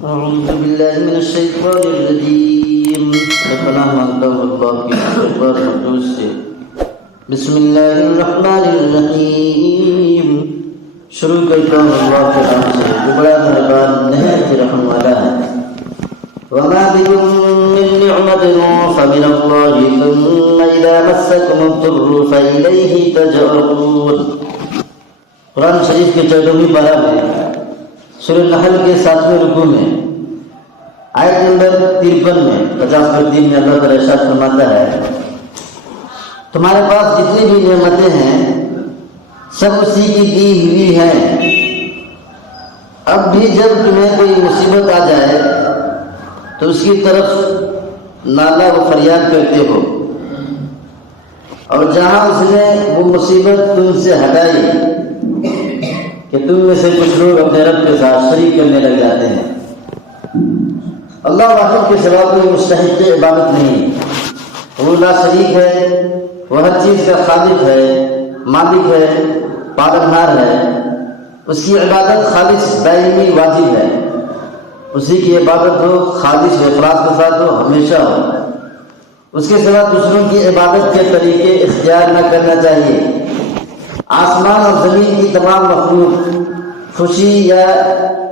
أعوذ بالله من الشيطان الرجيم پناہ مانگتا ہوں اللہ کی اکبر مقدوس سے بسم اللہ الرحمن الرحیم شروع کرتا ہوں اللہ کے نام سے جو بڑا مہربان نہایت رحم والا ہے وما بكم من نعمة فمن الله ثم إذا مسكم الضر فإليه تجأرون قرآن شریف کے 14ویں پارہ میں سورہ نحل کے 7ویں رکوع میں آیت نمبر 53 میں 50 میں اللہ تعالیٰ ارشاد فرماتا ہے تمہارے پاس جتنی بھی نعمتیں ہیں سب اسی کی دی ہوئی ہیں، اب بھی جب تمہیں کوئی مصیبت آ جائے تو اس کی طرف نالہ و فریاد کرتے ہو، اور جہاں اس نے وہ مصیبت تم سے ہٹائی کہ تم میں سے کچھ لوگ اپنے رب کے ساتھ شریک کرنے لگ جاتے ہیں۔ اللہ واحد کے سوا کوئی مستحق عبادت نہیں، وہ لا شریک ہے، وہ ہر چیز کا خالق ہے، مالک ہے، پالنہار ہے، اس کی عبادت خالص دائمی واجب ہے، اسی کی عبادت ہو خالص و اخلاص کے ساتھ ہو، ہمیشہ ہو، اس کے سوا دوسروں کی عبادت کے طریقے اختیار نہ کرنا چاہیے۔ آسمان اور زمین کی تمام مخلوق خوشی یا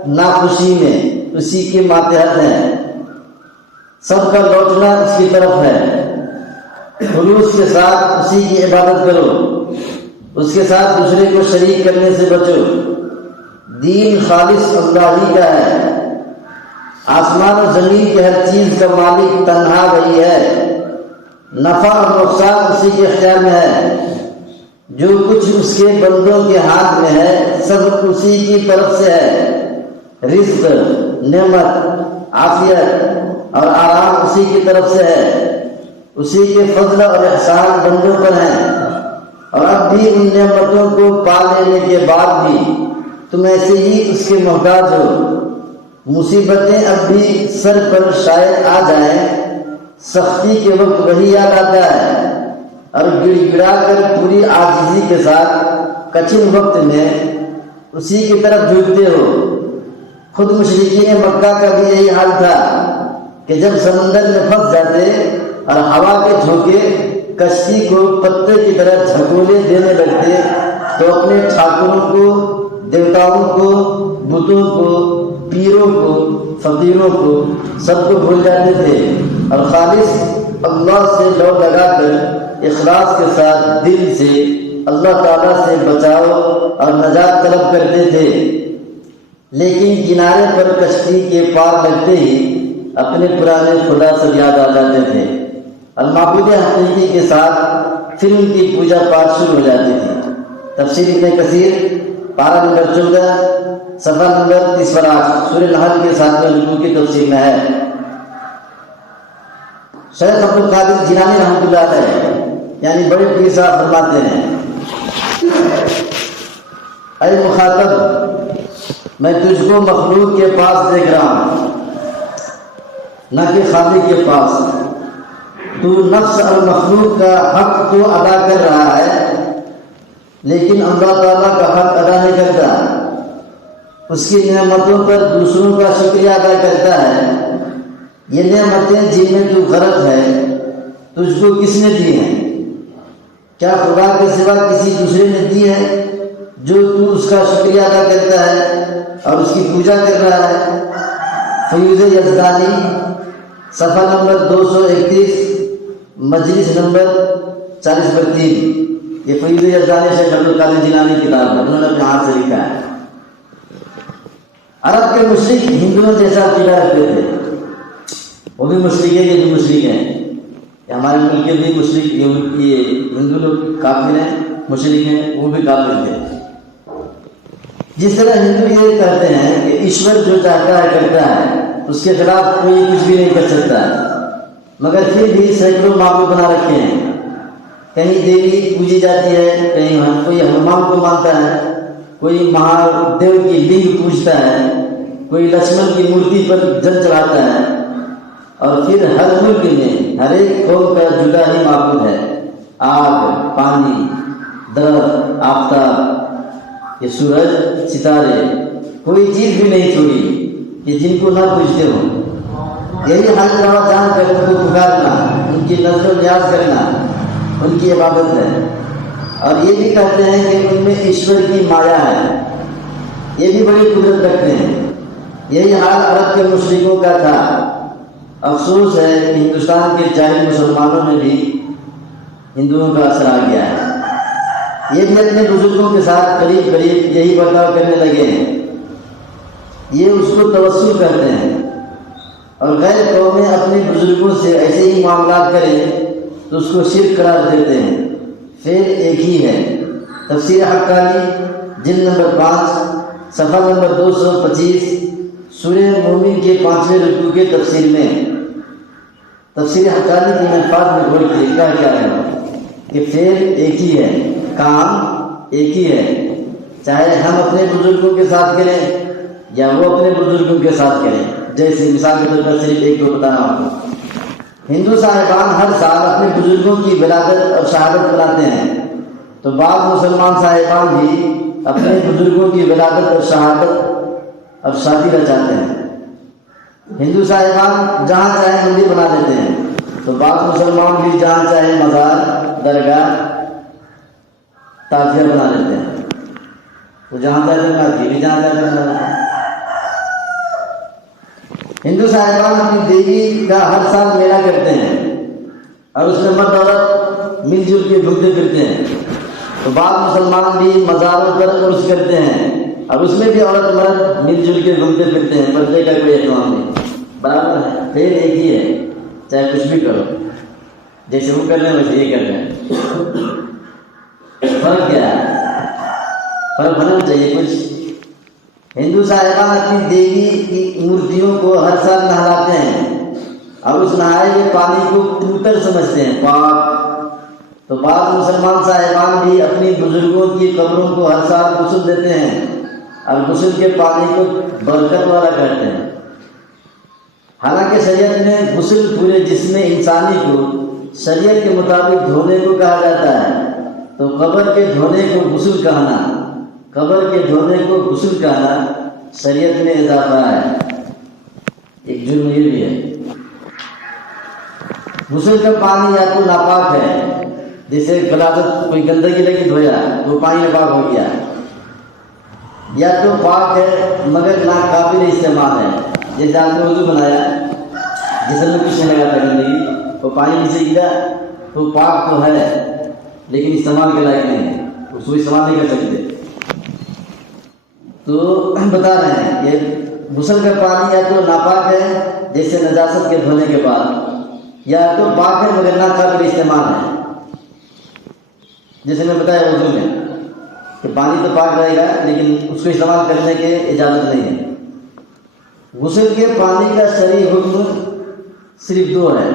ناخوشی میں اسی کے ماتحت ہیں، سب کا لوٹنا اس کی طرف ہے، خلوص کے ساتھ اسی کی عبادت کرو، اس کے ساتھ دوسرے کو شریک کرنے سے بچو، دین خالص اللہ ہی کا ہے، آسمان اور زمین کی ہر چیز کا مالک تنہا وہی ہے، نفع اور نقصان اسی کے اختیار میں ہے، جو کچھ اس کے بندوں کے ہاتھ میں ہے سب اسی کی طرف سے ہے، رزق، نعمت، عافیت اور آرام اسی کی طرف سے ہے، اسی کے فضل اور احسان بندوں پر ہیں، اور اب بھی ان نعمتوں کو پا لینے کے بعد بھی تم ایسے ہی اس کے محتاج ہو، مصیبتیں اب بھی سر پر شاید آ جائیں، سختی کے وقت وہی یاد آتا ہے، اور گڑ گڑا کر پوری عاجزی کے ساتھ کٹھن وقت میں اسی کی طرف جھکتے ہو۔ خود مشرکین مکہ کا بھی یہی حال تھا کہ جب سمندر میں پھنس جاتے اور ہوا کے جھونکے کشتی کو پتے کی طرح جھکولے دینے لگتے تو اپنے ٹھاکروں کو، دیوتاؤں کو، بتوں کو، پیروں کو، فقیروں کو سب کو بھول جاتے تھے اور خالص اللہ سے لو لگا کر اخلاص کے ساتھ دل سے اللہ تعالیٰ سے بچاؤ اور نجات طلب کرتے تھے، لیکن کنارے پر کشتی کے پار لگتے ہی اپنے پرانے خدا سے یاد آ جاتے تھے، المعبود حقیقی کے ساتھ پھر ان کی پوجا پاٹ شروع ہو جاتی تھی۔ تفسیر ابن کثیر پارہ نمبر 14 صفحہ نمبر 30 سورہ نحل کے 7ویں رکوع کی تفسیر میں ہے۔ شیخ عبد القادر جیلانی رحمۃ اللہ علیہ یعنی بڑے پیر صاحب فرماتے ہیں اے مخاطب، میں تجھ کو مخلوق کے پاس دیکھ رہا ہوں نہ کہ خالق کے پاس، تو نفس اور مخلوق کا حق تو ادا کر رہا ہے لیکن اللہ تعالیٰ کا حق ادا نہیں کرتا، اس کی نعمتوں پر دوسروں کا شکریہ ادا کرتا ہے۔ یہ نعمتیں جن میں تو غرق ہے تجھ کو کس نے دی ہیں؟ کیا خدا کے سوا کسی دوسرے نے دی ہے جو تو اس کا شکریہ ادا کرتا ہے اور اس کی پوجا کر رہا ہے؟ فیوز یزدانی صفحہ نمبر 231 مجلس نمبر 40/3 یہ فیوز یزدانی شیخ عبد القادر جیلانی کتاب ہے، انہوں نے اپنے ہاتھ سے لکھا ہے۔ عرب کے مشرک ہندوؤں جیسا عقیدہ رکھتے تھے، وہ بھی مشرک ہے، یہ بھی مشرک ہیں، ہمارے ملک کے بھی مشرک، یہ ہندو لوگ کافر ہیں، مشرک ہیں، وہ بھی کافر تھے۔ جس طرح ہندو یہ کہتے ہیں کہ ایشور جو چاہتا ہے کرتا ہے، اس کے خلاف کوئی کچھ بھی نہیں کر سکتا ہے، مگر پھر بھی سینکڑوں معبود بنا رکھے ہیں، کہیں دیوی پوجی جاتی ہے، کہیں کوئی ہنومان کو مانتا ہے، کوئی مہادیو کی لنگ پوجتا ہے، کوئی لکشمن کی مورتی پر جل چڑھاتا ہے، اور پھر ہر ملک میں ہر ایک قوم کا جدا ہی معبود ہے، آگ، پانی، درخت، آفتاب، یہ سورج، ستارے، کوئی چیز بھی نہیں چھوڑی کہ جن کو نہ پوچھتے ہو، یہی حل روا جان کر ان کو پکارنا، ان کی نظر و نیاز کرنا ان کی عبادت ہے۔ اور یہ بھی کہتے ہیں کہ ان میں ایشور کی مایا ہے، یہ بھی بڑی قدرت رکھتے ہیں۔ یہی حال عرب کے مشرکوں کا تھا۔ افسوس ہے کہ ہندوستان کے جاہل مسلمانوں میں بھی ہندوؤں کا اثر آ گیا ہے۔ یہ بھی اپنے بزرگوں کے ساتھ قریب قریب یہی برتاؤ کرنے لگے ہیں۔ یہ اس کو توسل کرتے ہیں، اور غیر قومیں اپنے بزرگوں سے ایسے ہی معاملات کریں تو اس کو شرک قرار دیتے ہیں۔ فعل ایک ہی ہے۔ تفسیر حقانی جلد نمبر 5 صفحہ نمبر 225 سورہ مومن کے 5ویں رکوع کے تفسیر میں، تفسیر حقانی کی الفاظ میں غور کیے کیا ہے کہ فعل ایک ہی ہے، کام ایک ہی ہے، چاہے ہم اپنے بزرگوں کے ساتھ کریں یا وہ اپنے بزرگوں کے ساتھ کریں۔ جیسے مثال کے طور پر صرف ایک کو بتا رہا ہوں، ہندو صاحبان ہر سال اپنے بزرگوں کی ولادت اور شہادت مناتے ہیں، تو بعض مسلمان صاحبان بھی اپنے بزرگوں کی ولادت اور شہادت اور شادی رچاتے ہیں۔ ہندو صاحبان جہاں چاہے مندر بنا دیتے ہیں، تو بعض مسلمان بھی جہاں چاہے مزار، درگاہ، تعزیہ بنا لیتے ہیں، تو جہاں چاہے بناتی بھی جہاں چاہے بنا لیتے ہیں۔ ہندو صاحبان اپنی دیوی کا ہر سال میلہ کرتے ہیں، اور اس میں مرد عورت مل جل کے گھومتے پھرتے ہیں، تو بعض مسلمان بھی مزاروں پر عرس کرتے ہیں، اور اس میں بھی عورت مرد مل جل کے گھومتے پھرتے ہیں، پردے کا کوئی اہتمام نہیں، برابر ہے، پھر ایک ہی ہے، چاہے کچھ بھی کرو، جیسے وہ کر رہے ہیں ویسے یہ کر رہے ہیں۔ فرق کیا ہے؟ فرق ہونا چاہیے کچھ۔ ہندو صاحبان اپنی دیوی کی مورتیوں کو ہر سال نہلاتے ہیں، اور اس نہائے ہوئے پانی کو پوتر سمجھتے ہیں، پاک۔ تو بعض مسلمان صاحبان بھی اپنی بزرگوں کی قبروں کو ہر سال غسل دیتے ہیں، اور غسل کے پانی کو برکت والا کہتے ہیں۔ حالانکہ شریعت میں غسل پورے جسم انسانی کو شریعت کے مطابق دھونے کو کہا جاتا ہے، تو قبر کے دھونے کو غسل کہنا، قبر کے دھونے کو غسل کہنا شریعت میں اضافہ ہے۔ ایک جرم یہ بھی ہے، غسل کا پانی یا تو ناپاک ہے، جیسے غلاظت کوئی گندگی لگی دھویا تو پانی ناپاک ہو گیا، یا تو پاک ہے مگر ناقابل استعمال ہے، جیسے آپ نے وضو بنایا جسم میں کچھ نہیں لگا تھا گندگی، وہ پانی نیچے گرا تو پاک تو ہے لیکن استعمال کے لائق نہیں ہے، اس کو استعمال نہیں کر سکتے۔ تو بتا رہے ہیں کہ غسل کا پانی یا تو ناپاک ہے جیسے نجاست کے دھونے کے بعد، یا تو پاک ہے مگر ناقابل استعمال ہے، جیسے میں بتایا وضو میں کہ پانی تو پاک رہے گا لیکن اس کو استعمال کرنے کے اجازت نہیں ہے۔ غسل کے پانی کا شرعی حکم صرف دو ہے،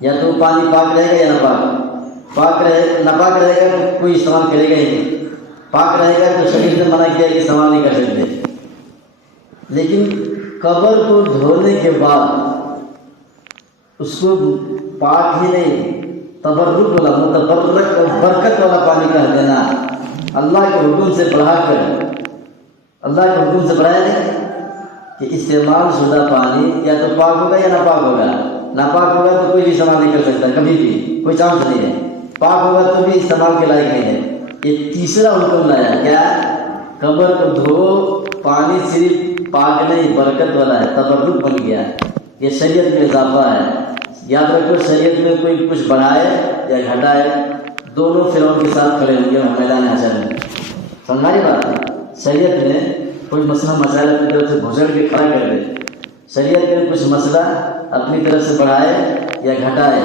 یا تو پانی پاک رہے گا یا ناپاک ناپاک رہے گا تو کوئی استعمال کرے گا ہی نہیں، پاک رہے گا تو شریعت نے منع کیا کہ استعمال نہیں کر سکتے۔ لیکن قبر کو دھونے کے بعد اس کو پاک ہی نہیں، تبرک والا، متبرک اور برکت والا پانی کہہ دینا، اللہ کے حکم سے بڑھا کر، اللہ کے حکم سے بڑھایا نہیں کہ استعمال شدہ پانی یا تو پاک ہوگا یا ناپاک ہوگا، ناپاک ہوگا تو کوئی بھی استعمال نہیں کر سکتا، کبھی بھی کوئی چانس نہیں ہے، پاک ہوگا تو بھی استعمال کے لائق نہیں ہے۔ یہ تیسرا حکم لایا کیا؟ قبر کو دھو، پانی صرف پاک نہیں برکت والا ہے، تبرک بن گیا، یہ شریعت میں اضافہ ہے۔ یاد رکھو شریعت میں کوئی کچھ بڑھائے یا گھٹائے دونوں فرعون کے ساتھ کھڑے ہوں گے میدان حشر میں، سمجھائی بات؟ شریعت میں کوئی مسئلہ مسائل اپنی طرف سے بھسڑ کے کھڑا کر دے، شریعت میں کچھ مسئلہ اپنی طرف سے بڑھائے یا گھٹائے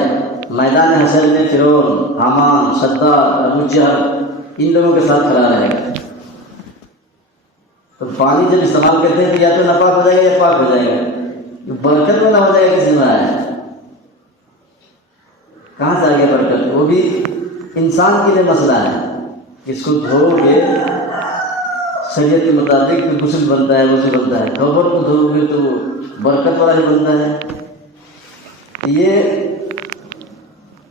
میدان حشر میں فرعون، حامان، شداد، ابو جہل ان لوگوں کے ساتھ کھڑا رہے گا۔ تو پانی جب استعمال کرتے ہیں تو یا تو ناپاک ہو جائے گا یا پاک ہو جائے گا، برکت والا ہو جائے گا، کسی میں آیا کہاں سے آ گیا برکت؟ وہ بھی انسان کے لیے مسئلہ ہے، اس کو دھو کے شریعت کے مطابق غسل بنتا ہے، وضو بنتا ہے، قبر کو دھو گے تو برکت والا ہی بنتا ہے۔ یہ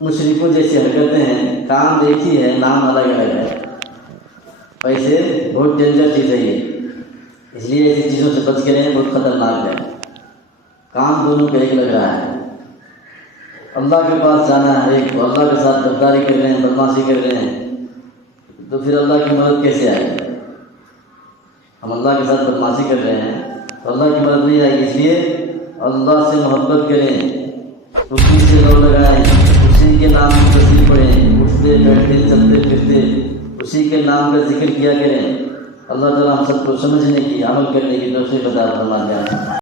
مشرکوں جیسی حرکتیں ہیں، کام ایک ہی ہے، نام الگ الگ ہے، ویسے بہت ڈینجر چیز ہے یہ۔ اس لیے ایسی چیزوں سے بچ کے رہیں، بہت خطرناک ہے، کام دونوں کا ایک لگ رہا ہے۔ اللہ کے پاس جانا ہے ایک، تو اللہ کے ساتھ غداری کر رہے ہیں، بدماشی کر رہے ہیں، تو پھر اللہ کی مدد کیسے آئے گی؟ ہم اللہ کے ساتھ بدماشی کر رہے ہیں تو اللہ کی مدد نہیں آئے گی۔ اس لیے اللہ سے محبت کریں، اسی سے لو لگائیں، اسی کے نام کی تصویر پڑھیں، اٹھتے بیٹھتے چلتے پھرتے اسی کے نام کا ذکر کیا کریں۔ اللہ تعالیٰ ہم سب کو سمجھنے کی، عمل کرنے کی توفیق عطا فرمائے۔